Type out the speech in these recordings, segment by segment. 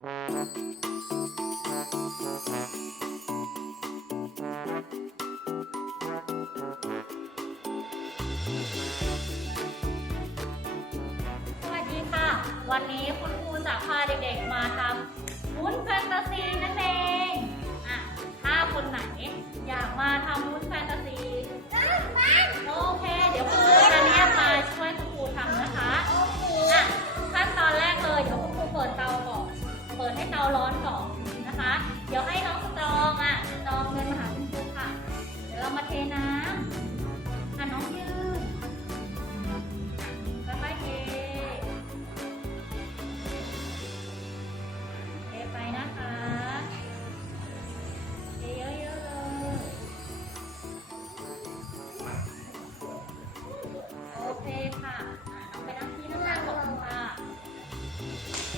สวัสดีค่ะ วันนี้คุณครูจะพาเ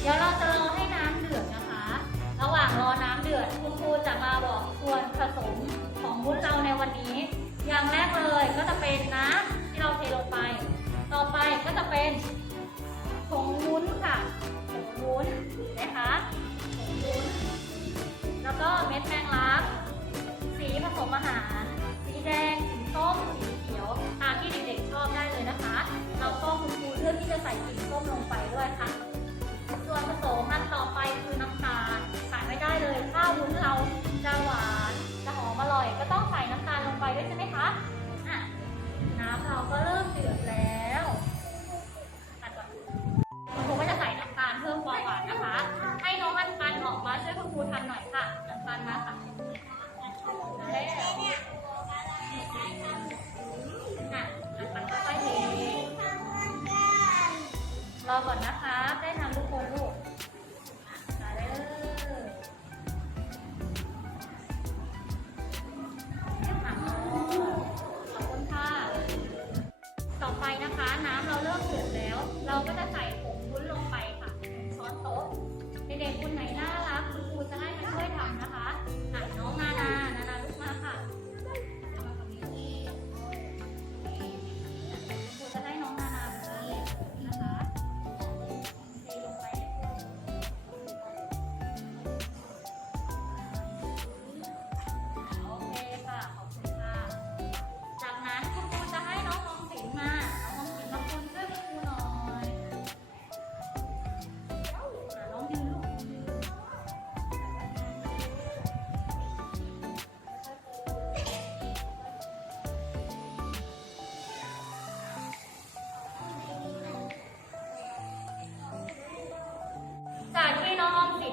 เดี๋ยวเราจะรอให้น้ำเดือดนะคะ ระหว่างรอน้ำเดือดคุณครูจะมาบอกส่วนผสมของวุ้นเราในวันนี้ อย่างแรกเลยก็จะเป็นน้ำที่เราเทลงไป ต่อไปก็จะเป็นผงวุ้นค่ะผงวุ้นนะคะผงวุ้น แล้วก็เม็ดแมงลัก สีผสมอาหาร สีแดง สีส้ม สีเขียว ตามที่เด็กๆชอบได้เลยนะคะ แล้วก็คุณครูเลือกที่จะใส่สีส้มลงำเราก็เริ่มเดือดแล้วตัดก่อนคุณครูก็จะใส่น้ำตาลเพิ่มความหวานนะคะ ให้น้องอันปันออกมาช่วยคุณครูทำหน่อยค่ะอันปันมาค่ะแล้วอะอันปันค่อยๆเทรอก่อนนะคะ ได้ทำทุกคนลูก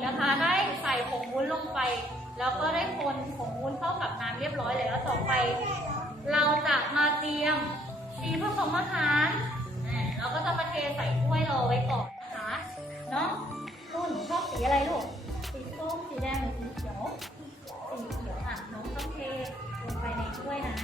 นะคะ ได้ใส่ผงวุ้นลงไป แล้วก็ได้คนผงวุ้นเข้ากับน้ำเรียบร้อยแล้วต่อไป เราจะมาเตรียมสีผสมอาหารเราก็จะมาเทใส่ถ้วยรอไว้ก่อนนะคะเนาะลูกหนูชอบสีอะไรลูกสีส้มสีแดงหรือสีเขียวสีเขียวอะน้องต้องเทลงไปในถ้วยนะ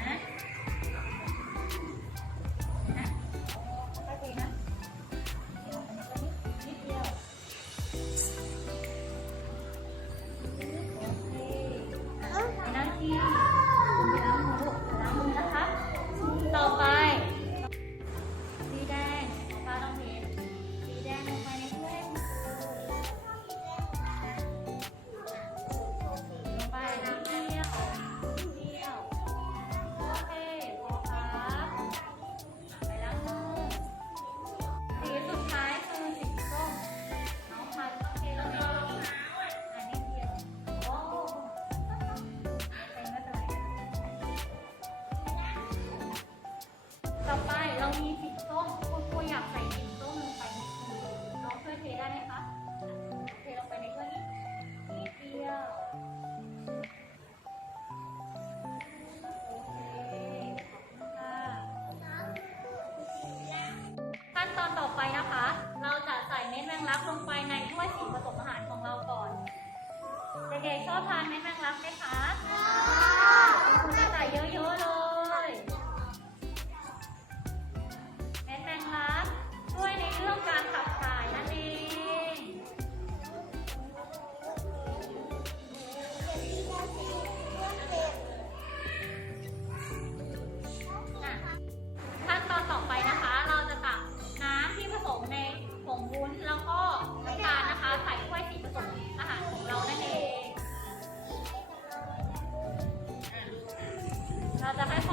ด็กๆชอบทานเม็ดแมงลักไหมคะคุณครูจะใส่เยอะๆเล 好的